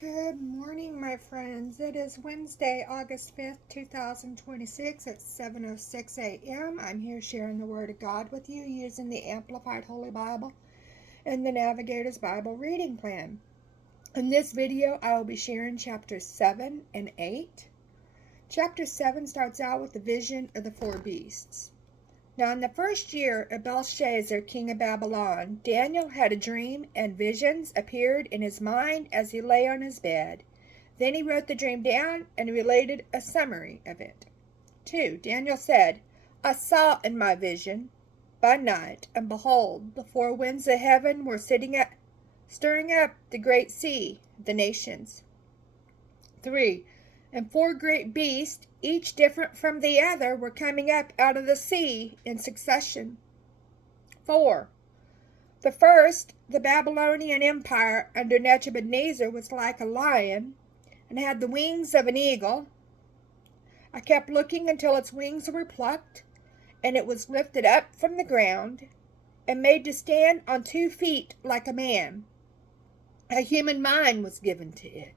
Good morning, my friends. It is Wednesday, August 5th, 2026 at 7:06 a.m. I'm here sharing the Word of God with you using the Amplified Holy Bible and the Navigator's Bible Reading Plan. In this video, I will be sharing chapters 7 and 8. Chapter 7 starts out with the vision of the four beasts. Now, in the first year of Belshazzar, king of Babylon, Daniel had a dream, and visions appeared in his mind as he lay on his bed. Then he wrote the dream down and related a summary of it. 2. Daniel said, I saw in my vision by night, and behold, the four winds of heaven were stirring up the great sea, the nations. 3. And four great beasts, each different from the other, were coming up out of the sea in succession. 4. The first, the Babylonian Empire under Nebuchadnezzar, was like a lion and had the wings of an eagle. I kept looking until its wings were plucked, and it was lifted up from the ground and made to stand on 2 feet like a man. A human mind was given to it.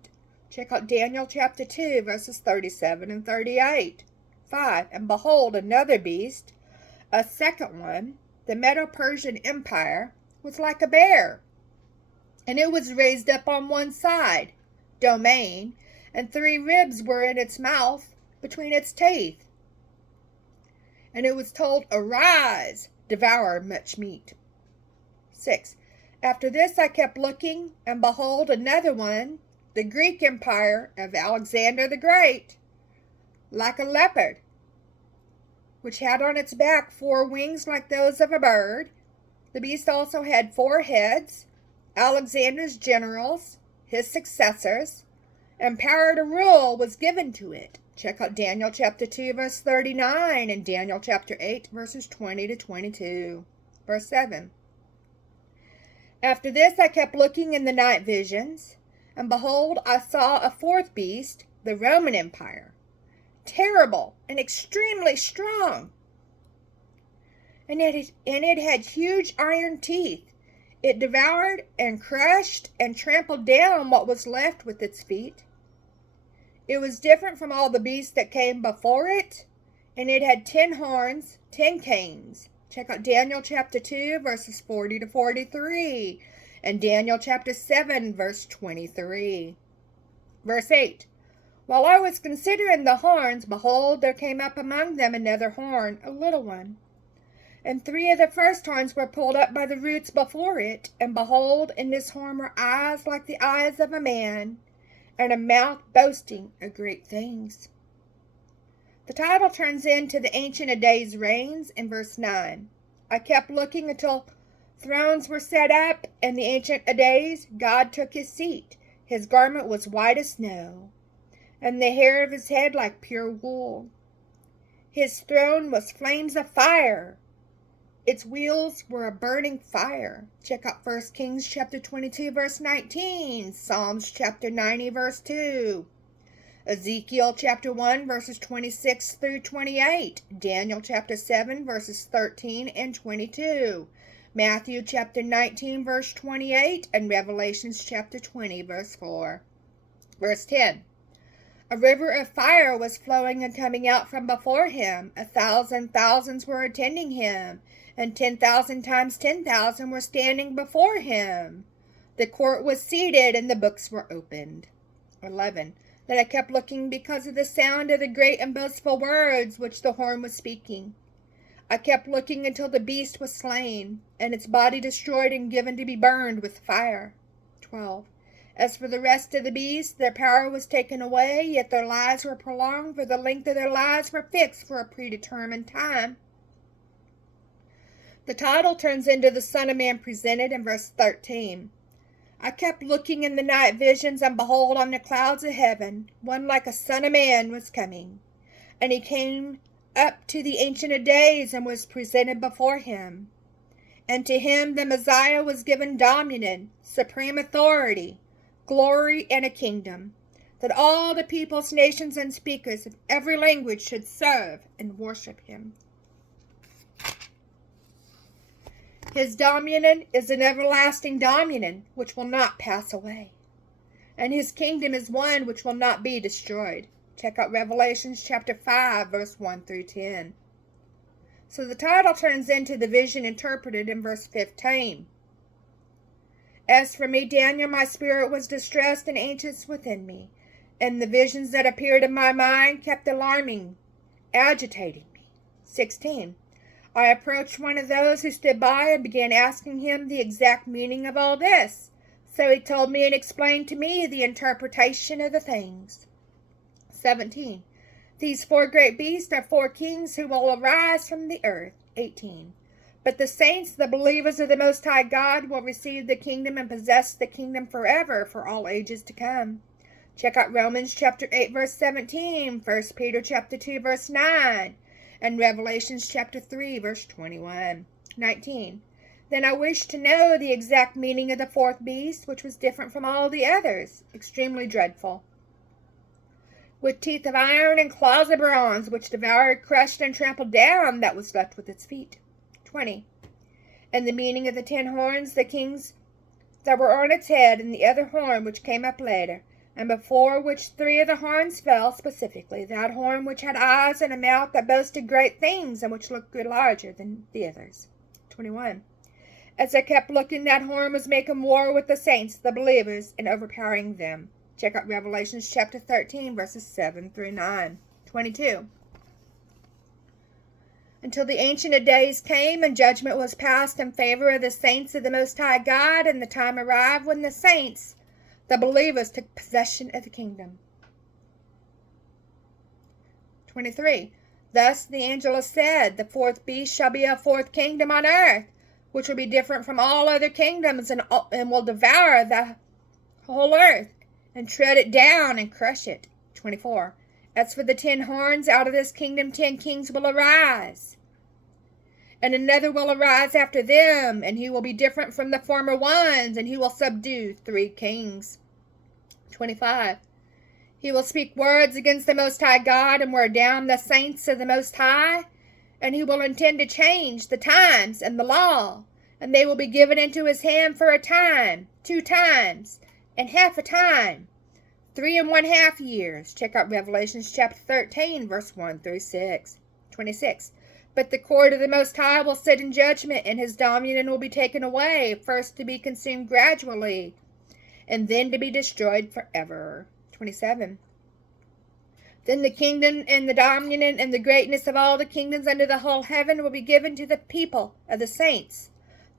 Check out Daniel chapter 2, verses 37 and 38. 5. And behold, another beast, a second one, the Medo-Persian Empire, was like a bear, and it was raised up on one side, domain, and 3 ribs were in its mouth between its teeth. And it was told, Arise, devour much meat. 6. After this I kept looking, and behold, another one, the Greek Empire of Alexander the Great, like a leopard, which had on its back 4 wings like those of a bird. The beast also had 4 heads. Alexander's generals, his successors, and power to rule was given to it. Check out Daniel chapter 2, verse 39, and Daniel chapter 8, verses 20 to 22. Verse 7. After this I kept looking in the night visions, and behold, I saw a 4th beast, the Roman Empire, terrible and extremely strong. And it had huge iron teeth. It devoured and crushed and trampled down what was left with its feet. It was different from all the beasts that came before it, and it had 10 horns, 10 canes. Check out Daniel chapter 2, verses 40 to 43, and Daniel chapter 7, verse 23. Verse 8. While I was considering the horns, behold, there came up among them another horn, a little one. And 3 of the first horns were pulled up by the roots before it, and behold, in this horn were eyes like the eyes of a man, and a mouth boasting of great things. The title turns into the Ancient of Days reigns in verse 9. I kept looking until thrones were set up, and the Ancient of Days, God took his seat. His garment was white as snow, and the hair of his head like pure wool. His throne was flames of fire. Its wheels were a burning fire. Check out 1 Kings chapter 22, verse 19, Psalms chapter 90, verse 2, Ezekiel chapter 1, verses 26 through 28, Daniel chapter 7, verses 13 and 22, Matthew chapter 19, verse 28, and Revelations chapter 20, verse 4. Verse 10. A river of fire was flowing and coming out from before him. 1,000 thousands were attending him, and 10,000 times 10,000 were standing before him. The court was seated, and the books were opened. 11. Then I kept looking because of the sound of the great and boastful words which the horn was speaking. I kept looking until the beast was slain, and its body destroyed and given to be burned with fire. 12. As for the rest of the beasts, their power was taken away, yet their lives were prolonged, for the length of their lives were fixed for a predetermined time. The title turns into the Son of Man presented in verse 13. I kept looking in the night visions, and behold, on the clouds of heaven, one like a Son of Man was coming. And he came up to the Ancient of Days and was presented before him. And to him the Messiah was given dominion, supreme authority, glory, and a kingdom, that all the peoples, nations, and speakers of every language should serve and worship him. His dominion is an everlasting dominion which will not pass away, and his kingdom is one which will not be destroyed. Check out Revelations chapter 5, verse 1 through 10. So the title turns into the vision interpreted in verse 15. As for me, Daniel, my spirit was distressed and anxious within me, and the visions that appeared in my mind kept alarming, agitating me. 16. I approached one of those who stood by and began asking him the exact meaning of all this. So he told me and explained to me the interpretation of the things. 17. These 4 great beasts are 4 kings who will arise from the earth. 18. But the saints, the believers of the Most High God, will receive the kingdom and possess the kingdom forever for all ages to come. Check out Romans chapter 8, verse 17, 1 Peter chapter 2, verse 9, and Revelations chapter 3, verse 21. 19. Then I wished to know the exact meaning of the 4th beast, which was different from all the others, extremely dreadful, with teeth of iron and claws of bronze, which devoured, crushed, and trampled down that was left with its feet. 20. And the meaning of the 10 horns, the kings that were on its head, and the other horn which came up later, and before which 3 of the horns fell, specifically that horn which had eyes and a mouth that boasted great things, and which looked larger than the others. 21. As I kept looking, that horn was making war with the saints, the believers, and overpowering them. Check out Revelations chapter 13, verses 7 through 9. 22. Until the Ancient of Days came, and judgment was passed in favor of the saints of the Most High God, and the time arrived when the saints, the believers, took possession of the kingdom. 23. Thus the angel has said, the 4th beast shall be a 4th kingdom on earth, which will be different from all other kingdoms, and will devour the whole earth, and tread it down and crush it. 24. As for the 10 horns, out of this kingdom 10 kings will arise, and another will arise after them, and he will be different from the former ones, and he will subdue 3 kings. 25. He will speak words against the Most High God, and wear down the saints of the Most High, and he will intend to change the times and the law, and they will be given into his hand for a time, 2 times, and half a time, 3 1/2 years. Check out Revelations chapter 13, verse 1 through 6. 26. But the court of the Most High will sit in judgment, and his dominion will be taken away, first to be consumed gradually, and then to be destroyed forever. 27. Then the kingdom and the dominion and the greatness of all the kingdoms under the whole heaven will be given to the people of the saints,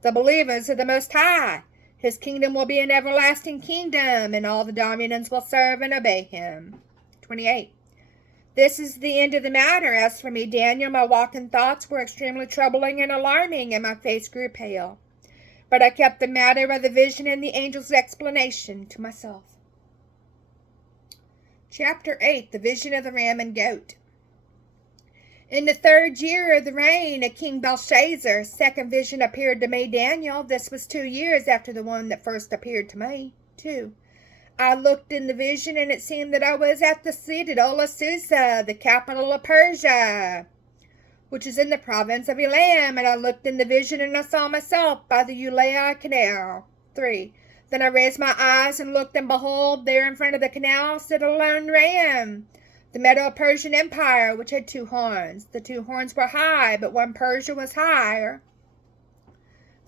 the believers of the Most High. His kingdom will be an everlasting kingdom, and all the dominions will serve and obey him. 28. This is the end of the matter. As for me, Daniel, my walking thoughts were extremely troubling and alarming, and my face grew pale. But I kept the matter of the vision and the angel's explanation to myself. Chapter 8, the vision of the ram and goat. In the 3rd year of the reign of King Belshazzar, a 2nd vision appeared to me, Daniel. This was 2 years after the one that first appeared to me. 2. I looked in the vision, and it seemed that I was at the citadel of Susa, the capital of Persia, which is in the province of Elam. And I looked in the vision, and I saw myself by the Ulai Canal. 3. Then I raised my eyes and looked, and behold, there in front of the canal stood a lone ram, the Medo-Persian Empire, which had 2 horns. The 2 horns were high, but one Persia was higher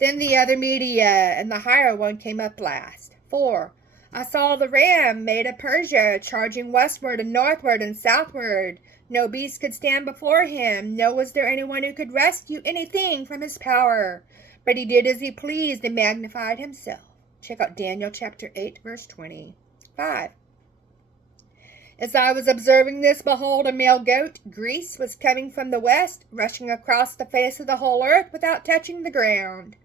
than the other Media, and the higher one came up last. 4. I saw the ram made of Persia, charging westward and northward and southward. No beast could stand before him, nor was there anyone who could rescue anything from his power. But he did as he pleased and magnified himself. Check out Daniel chapter 8, verse 25. As I was observing this, behold, a male goat, Greece, was coming from the west, rushing across the face of the whole earth without touching the ground.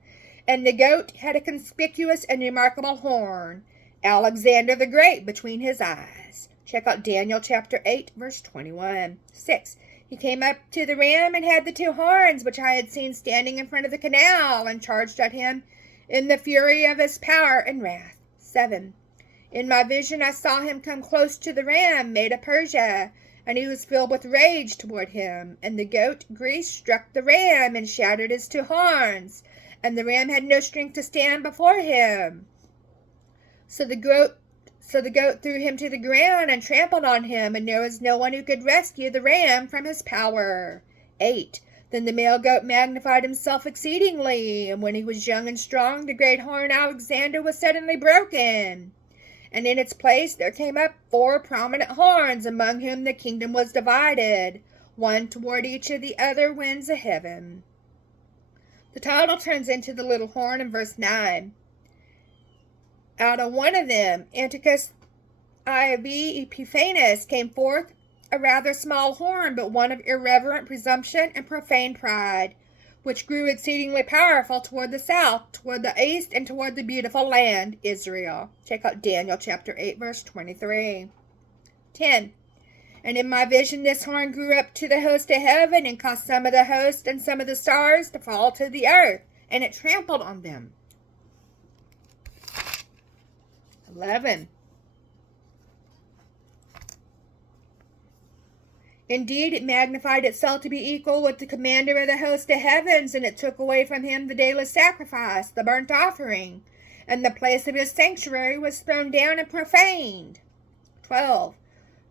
And the goat had a conspicuous and remarkable horn, Alexander the Great, between his eyes. Check out Daniel chapter 8, verse 21. 6. He came up to the ram and had the 2 horns which I had seen standing in front of the canal, and charged at him in the fury of his power and wrath. 7. In my vision I saw him come close to the ram made of Persia, and he was filled with rage toward him. And the goat Greece struck the ram and shattered his 2 horns, and the ram had no strength to stand before him. So the So the goat threw him to the ground and trampled on him, and there was no one who could rescue the ram from his power. 8. Then the male goat magnified himself exceedingly, and when he was young and strong, the great horn Alexander was suddenly broken. And in its place there came up 4 prominent horns, among whom the kingdom was divided, one toward each of the other winds of heaven. The title turns into the little horn in verse 9. Out of one of them, Antiochus IV Epiphanes, came forth a rather small horn, but one of irreverent presumption and profane pride, which grew exceedingly powerful toward the south, toward the east, and toward the beautiful land, Israel. Check out Daniel chapter 8, verse 23. 10. And in my vision this horn grew up to the host of heaven, and caused some of the host and some of the stars to fall to the earth, and it trampled on them. 11. Indeed, it magnified itself to be equal with the commander of the host of heavens, and it took away from him the daily sacrifice, the burnt offering, and the place of his sanctuary was thrown down and profaned. 12.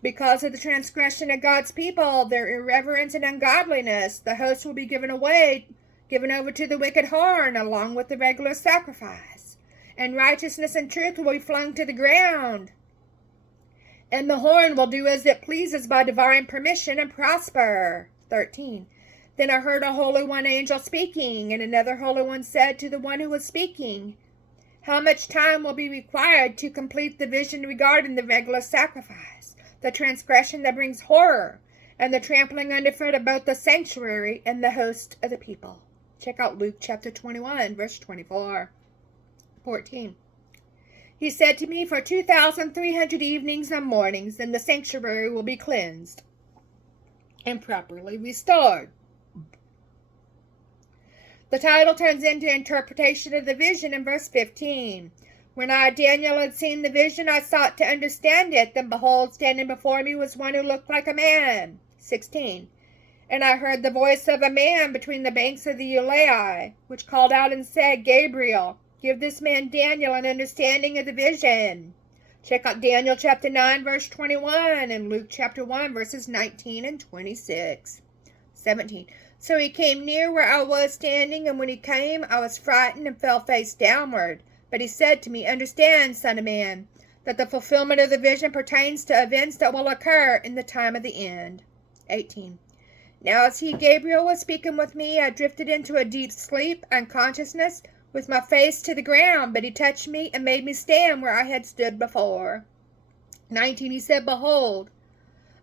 Because of the transgression of God's people, their irreverence and ungodliness, the host will be given over to the wicked horn, along with the regular sacrifice, and righteousness and truth will be flung to the ground. And the horn will do as it pleases by divine permission and prosper. 13. Then I heard a holy one angel speaking, and another holy one said to the one who was speaking, how much time will be required to complete the vision regarding the regular sacrifice, the transgression that brings horror, and the trampling underfoot of both the sanctuary and the host of the people? Check out Luke chapter 21, verse 24. 14. He said to me, for 2,300 evenings and mornings, then the sanctuary will be cleansed and properly restored. The title turns into interpretation of the vision in verse 15. When I, Daniel, had seen the vision, I sought to understand it. Then behold, standing before me was one who looked like a man. 16. And I heard the voice of a man between the banks of the Ulai, which called out and said, Gabriel, give this man Daniel an understanding of the vision. Check out Daniel chapter 9, verse 21, and Luke chapter 1, verses 19 and 26. 17. So he came near where I was standing, and when he came, I was frightened and fell face downward. But he said to me, understand, son of man, that the fulfillment of the vision pertains to events that will occur in the time of the end. 18. Now as he, Gabriel, was speaking with me, I drifted into a deep sleep, unconsciousness, with my face to the ground, but he touched me and made me stand where I had stood before. 19. He said, behold,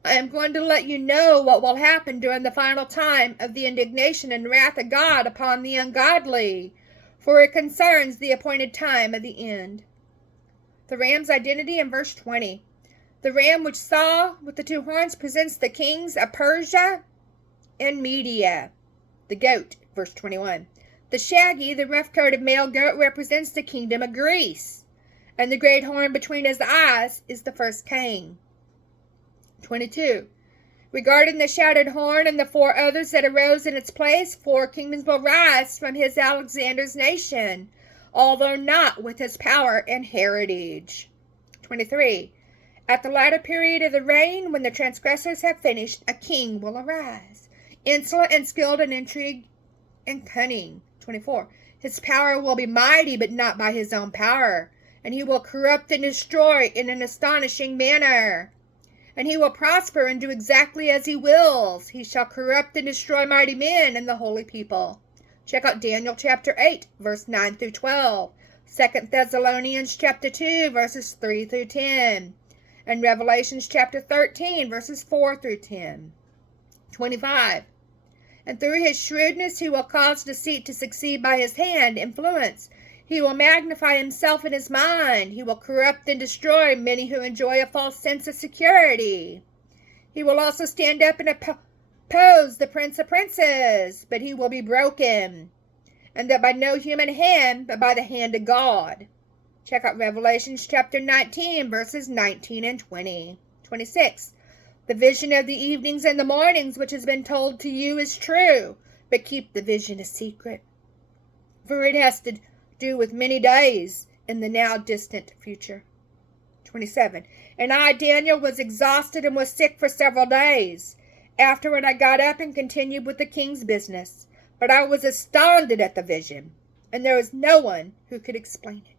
I am going to let you know what will happen during the final time of the indignation and wrath of God upon the ungodly, for it concerns the appointed time of the end. The ram's identity in verse 20. The ram which saw with the 2 horns presents the kings of Persia and Media. The goat, verse 21. The shaggy, the rough-coated male goat represents the kingdom of Greece, and the great horn between his eyes is the first king. 22. Regarding the shattered horn and the 4 others that arose in its place, 4 kingdoms will rise from his Alexander's nation, although not with his power and heritage. 23. At the latter period of the reign, when the transgressors have finished, a king will arise, insolent and skilled in intrigue and cunning. 24. His power will be mighty, but not by his own power, and he will corrupt and destroy in an astonishing manner. And he will prosper and do exactly as he wills. He shall corrupt and destroy mighty men and the holy people. Check out Daniel chapter 8, verse 9 through 12. 2 Thessalonians chapter 2, verses 3 through 10. And Revelations chapter 13, verses 4 through 10. 25. And through his shrewdness he will cause deceit to succeed by his hand, influence. He will magnify himself in his mind. He will corrupt and destroy many who enjoy a false sense of security. He will also stand up and oppose the prince of princes, but he will be broken, and that by no human hand, but by the hand of God. Check out Revelations chapter 19, verses 19 and 20. 26. The vision of the evenings and the mornings which has been told to you is true, but keep the vision a secret, for it has to do with many days in the now distant future. 27. And I, Daniel, was exhausted and was sick for several days. Afterward I got up and continued with the king's business. But I was astounded at the vision, and there was no one who could explain it.